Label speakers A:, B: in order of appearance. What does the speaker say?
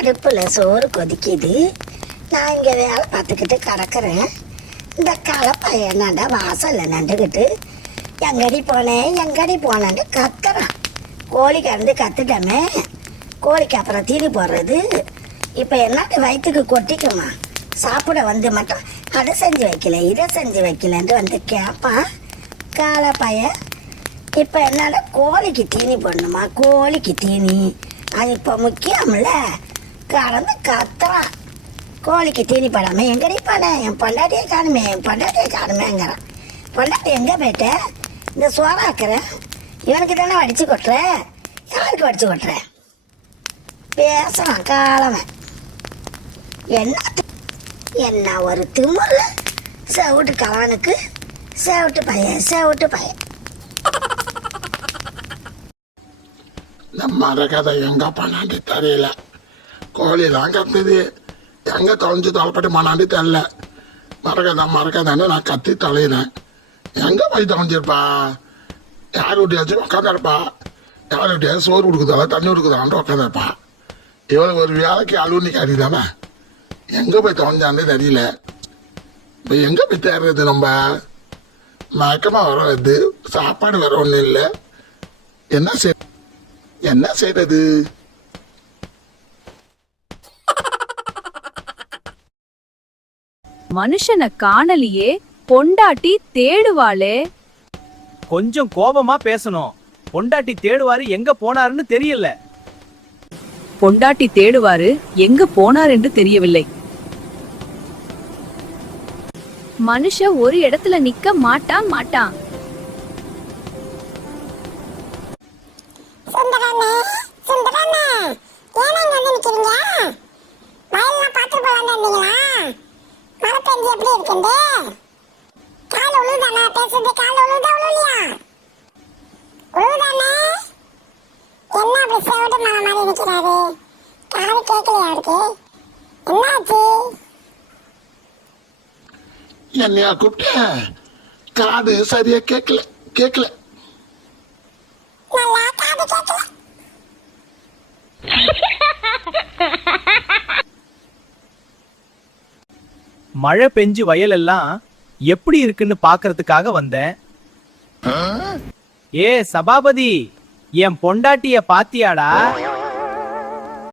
A: அடுப்பில் சோறு கொதிக்குது. நான் இங்கே வேலை பார்த்துக்கிட்டு கிடக்குறேன். இந்த கலப்பைய என்னடா வாசலில் நண்டுக்கிட்டு எங்கடி போனேன் எங்கடி போனேன்னு கத்துறான். கோழி கறந்து கத்துட்டோமே. கோழிக்கு அப்புறம் தீனி போடுறது. இப்போ என்னட்டு வயிற்றுக்கு கொட்டிக்குமா? சாப்பிட வந்து மட்டும் அதை செஞ்சு வைக்கல இதை செஞ்சு வைக்கலன்ட்டு வந்து கேட்பான் காலை இப்போ என்னால் கோழிக்கு தீனி போடணுமா? கோழிக்கு தீனி. அது இப்போ முக்கியம்ல. கறந்து கத்துறான் கோழிக்கு தீனி படாமல் எங்கடி போனேன் என் பண்டாட்டியே காணுமே என் பண்டாட்டியே காணுமேங்கிறான் பொண்டாட்டி எங்கே போயிட்ட? இந்த சோறாக்குறேன் இவனுக்கு தானே வடிச்சு கொட்டுற? யாருக்கு வடிச்சு கொட்டுற? பேசுகிறான் காலவன். என்ன என்ன ஒரு திமுரு? செவிட்டு கவனுக்கு செவிட்டு பையன் செவிட்டு பையன்.
B: நம்ம கதை எங்க பண்ணாண்டு தெரியல. கோழியெல்லாம் கத்துது எங்க தொலைஞ்சு தொலைப்பட்டு மணாண்டு தெரில மறக்கதான் மறக்கதானே நான் கத்தி தொலைகிறேன் எங்க போய் தொலைஞ்சிருப்பா? யார் வீட்டையாச்சும் உட்காந்துருப்பா யார் வீட்டையாவது சோறு கொடுக்குதா தண்ணி கொடுக்குதான்ட்டு உட்காந்துருப்பா இவளுக்கு ஒரு வேலைக்கு அலுவலி காரி தானே எங்க போய் தொலைஞ்சான்னு தெரியல. இப்போ எங்க போய் தேடுறது நம்ம? மயக்கமாக வர வருது சாப்பாடு வர ஒன்றும் இல்லை. என்ன செய் என்ன செய்யறது
C: மனுஷனை காணலியே பொண்டாட்டி தேடுவாளே.
D: கொஞ்சம் கோபமா பேசணும். பொண்டாட்டி தேடுவாரு எங்க போனாருன்னு தெரியல.
C: பொண்டாட்டி தேடுவாரு எங்க போனார் என்று தெரியவில்லை. மனுஷ ஒரு இடத்துல நிக்க மாட்டான் மாட்டான்.
E: சுந்தரண்ணே சுந்தரண்ணே ஏன்னா இங்க வந்து நிக்கிறீங்க? வயல்லாம் பார்த்துட்டு போக வந்திருந்தீங்களா மழை பெஞ்சு எப்படி இருக்குண்டு கால் உழுதானா பேசுறது கால் உழுதா உழுலையா உழுதானே என்ன அப்படி சேவட்டு மலை மாதிரி நிற்கிறாரு கால் கேட்கலையா இருக்கு என்னாச்சு?
B: என்னையா கூப்பிட்ட? காது சரியா கேட்கல கேட்கல
E: நல்லா காது கேட்கல
D: மழை பெஞ்சு வயல் எல்லாம் எப்படி இருக்குன்னு பாக்குறதுக்காக வந்தேன். ஏ சபாபதி என் பொண்டாட்டிய பாத்தியாடா?